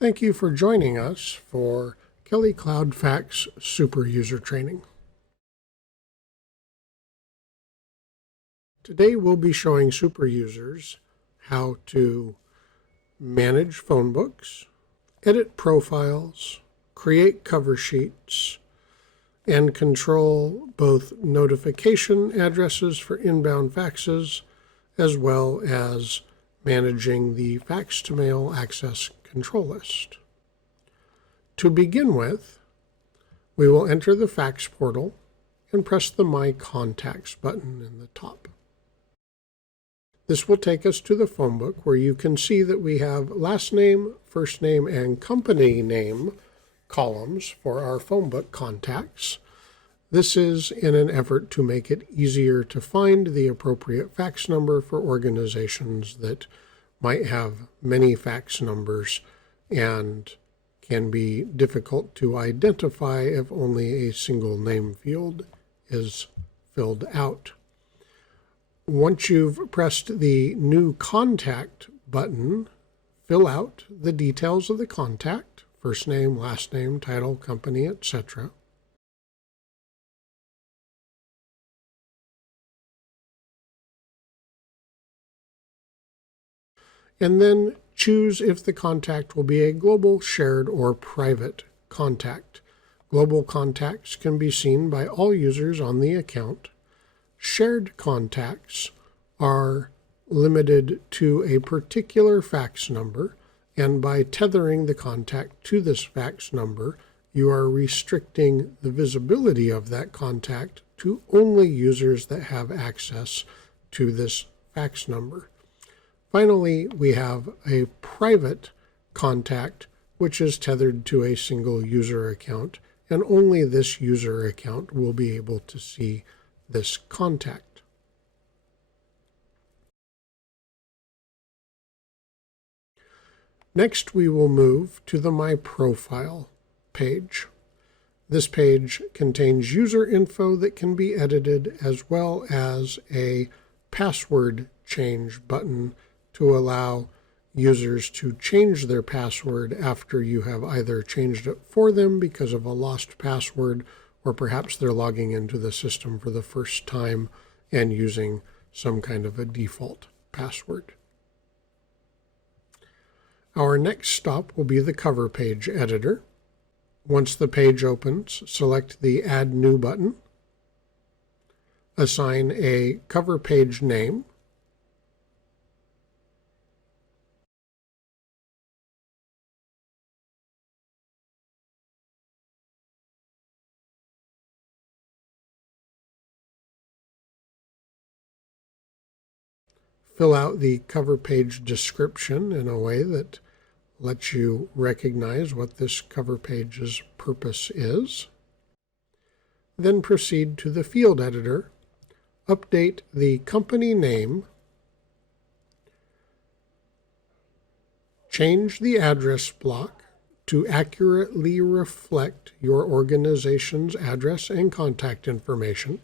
Thank you for joining us for Kelly Cloud Fax Super User Training. Today we'll be showing super users how to manage phone books, edit profiles, create cover sheets, and control both notification addresses for inbound faxes, as well as managing the fax to mail access control list. To begin with, we will enter the fax portal and press the My Contacts button in the top. This will take us to the phone book where you can see that we have last name, first name, and company name columns for our phone book contacts. This is in an effort to make it easier to find the appropriate fax number for organizations that might have many fax numbers and can be difficult to identify if only a single name field is filled out. Once you've pressed the New Contact button, fill out the details of the contact, first name, last name, title, company, etc. And then choose if the contact will be a global, shared, or private contact. Global contacts can be seen by all users on the account. Shared contacts are limited to a particular fax number, and by tethering the contact to this fax number, you are restricting the visibility of that contact to only users that have access to this fax number. Finally, we have a private contact, which is tethered to a single user account, and only this user account will be able to see this contact. Next, we will move to the My Profile page. This page contains user info that can be edited, as well as a password change button to allow users to change their password after you have either changed it for them because of a lost password, or perhaps they're logging into the system for the first time and using some kind of a default password. Our next stop will be the cover page editor. Once the page opens, select the Add New button, assign a cover page name, fill out the cover page description in a way that lets you recognize what this cover page's purpose is. Then proceed to the field editor, update the company name, change the address block to accurately reflect your organization's address and contact information.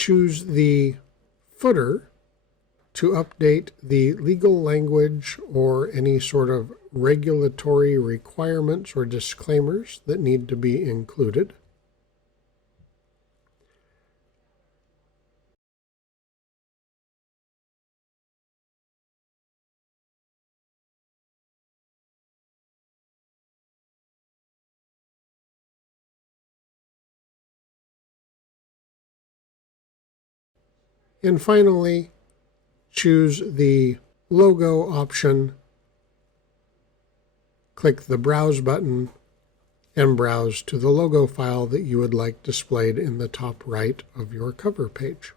Choose the footer to update the legal language or any sort of regulatory requirements or disclaimers that need to be included. And finally, choose the logo option, click the Browse button, and browse to the logo file that you would like displayed in the top right of your cover page.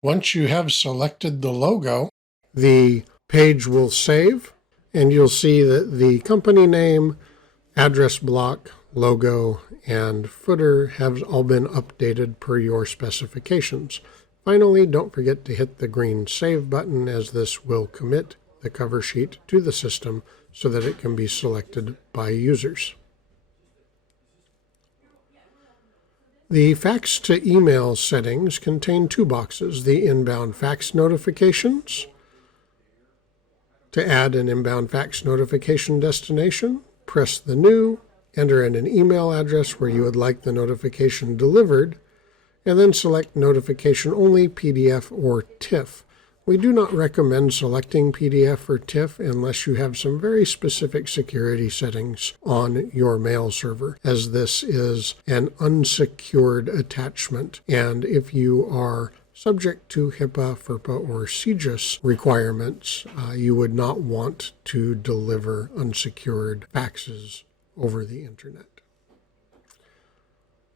Once you have selected the logo, the page will save, and you'll see that the company name, address block, logo, and footer have all been updated per your specifications. Finally, don't forget to hit the green Save button, as this will commit the cover sheet to the system so that it can be selected by users. The fax to email settings contain two boxes: the inbound fax notifications. To add an inbound fax notification destination, press the new, enter in an email address where you would like the notification delivered, and then select Notification Only, PDF, or TIFF. We do not recommend selecting PDF or TIFF unless you have some very specific security settings on your mail server, as this is an unsecured attachment. And if you are subject to HIPAA, FERPA, or CJIS requirements, you would not want to deliver unsecured faxes over the internet.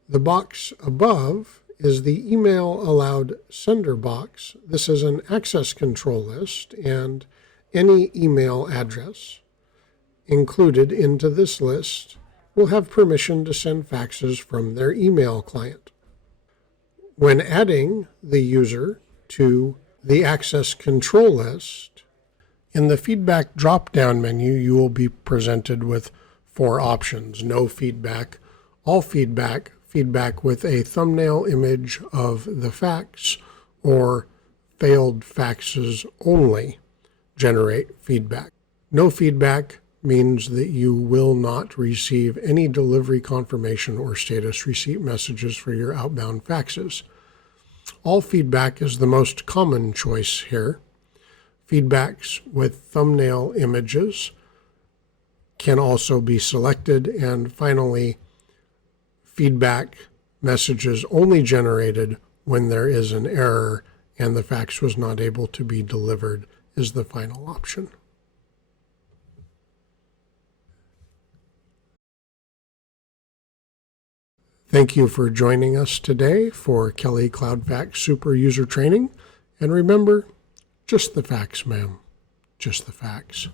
The box above is the Email Allowed Sender box. This is an access control list, and any email address included into this list will have permission to send faxes from their email client. When adding the user to the access control list, in the feedback drop-down menu, you will be presented with four options: no feedback, all feedback, feedback with a thumbnail image of the fax, or failed faxes only generate feedback. No feedback means that you will not receive any delivery confirmation or status receipt messages for your outbound faxes. All feedback is the most common choice here. Feedbacks with thumbnail images can also be selected, and finally, feedback messages only generated when there is an error and the fax was not able to be delivered is the final option. Thank you for joining us today for Kelly Cloud Fax Super User Training. And remember, just the fax, ma'am. Just the fax.